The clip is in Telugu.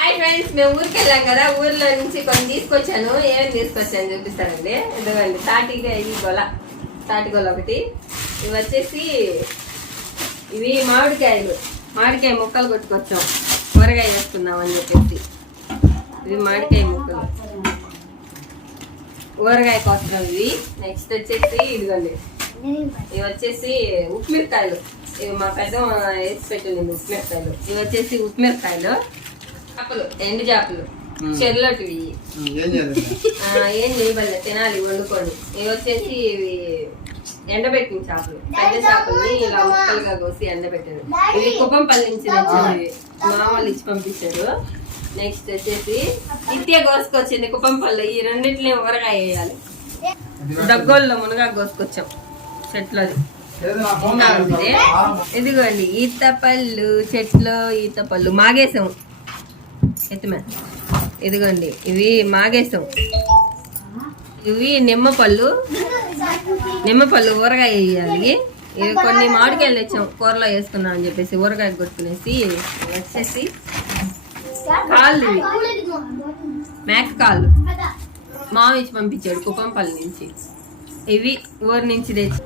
హాయ్ ఫ్రెండ్స్ మేము ఊరికి వెళ్ళాం కదా ఊర్లో నుంచి కొన్ని తీసుకొచ్చాను. ఏమేమి తీసుకొచ్చాను చూపిస్తానండి. ఇదిగోండి తాటిగా ఇవి గొల. తాటి గొల ఒకటి. ఇవి వచ్చేసి ఇవి మామిడికాయలు. మామిడికాయ ముక్కలు కొట్టుకొచ్చాం. కూరగాయ వేసుకుందాం అని చెప్పేసి. ఇవి మామిడికాయ ముక్కలు. ఊరగాయ కోసం ఇవి. నెక్స్ట్ వచ్చేసి ఇదిగోండి. ఇవి వచ్చేసి ఉప్మిరకాయలు ఇవి మా పెద్ద వేసి పెట్టింది ఉప్మిరకాయలు ఇవి వచ్చేసి ఉప్మిరకాయలు చేపలు ఎండు చేపలు. చెర్లోటివి. ఏం చేయాలి ఆ, ఏం చేయబడలే తినాలి వండుకొని ఇవి వచ్చేసి ఇవి ఎండబెట్టిన చేపలు. పెద్ద చేపల్ని ఇలా ముక్కలుగా కోసి ఎండబెట్టారు ఇవి కుప్పంపల్లి నుంచి తెచ్చినవి మా వాళ్ళు ఇచ్చి పంపించారు. నెక్స్ట్ వచ్చేసి ఇత్య కోసుకొచ్చింది కుప్పంపల్లి ఈ రెండింటిని ఊరగాయ వేయాలి. దగ్గోల్లో మునగా కోసుకొచ్చాం. చెట్లది. ఉంది. ఇదిగోండి ఈత పళ్ళు చెట్లు ఈత పళ్ళు మాగేసాం ఎత్తుమే ఇదిగోండి ఇవి మాగేసాం. ఇవి నిమ్మ పళ్ళు. నిమ్మ పళ్ళు ఊరగాయ వేయాలి. ఇవి కొన్ని మామిడికాయలు తెచ్చాం కూరలో వేసుకున్నాం అని చెప్పేసి ఊరగాయ కొట్టుకునేసి వచ్చేసి కాళ్ళు. మేక కాళ్ళు. మామిచ్చి పంపించాడు కుప్పంపల్లి నుంచి. ఇవి ఊరి నుంచి తెచ్చి